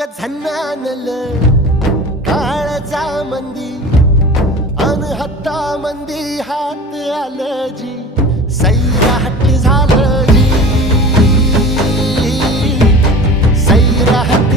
ग झन्नानल काळजा मंदी अन हत्ता मंदी हात आलं जी सैराट झालं जी सैराट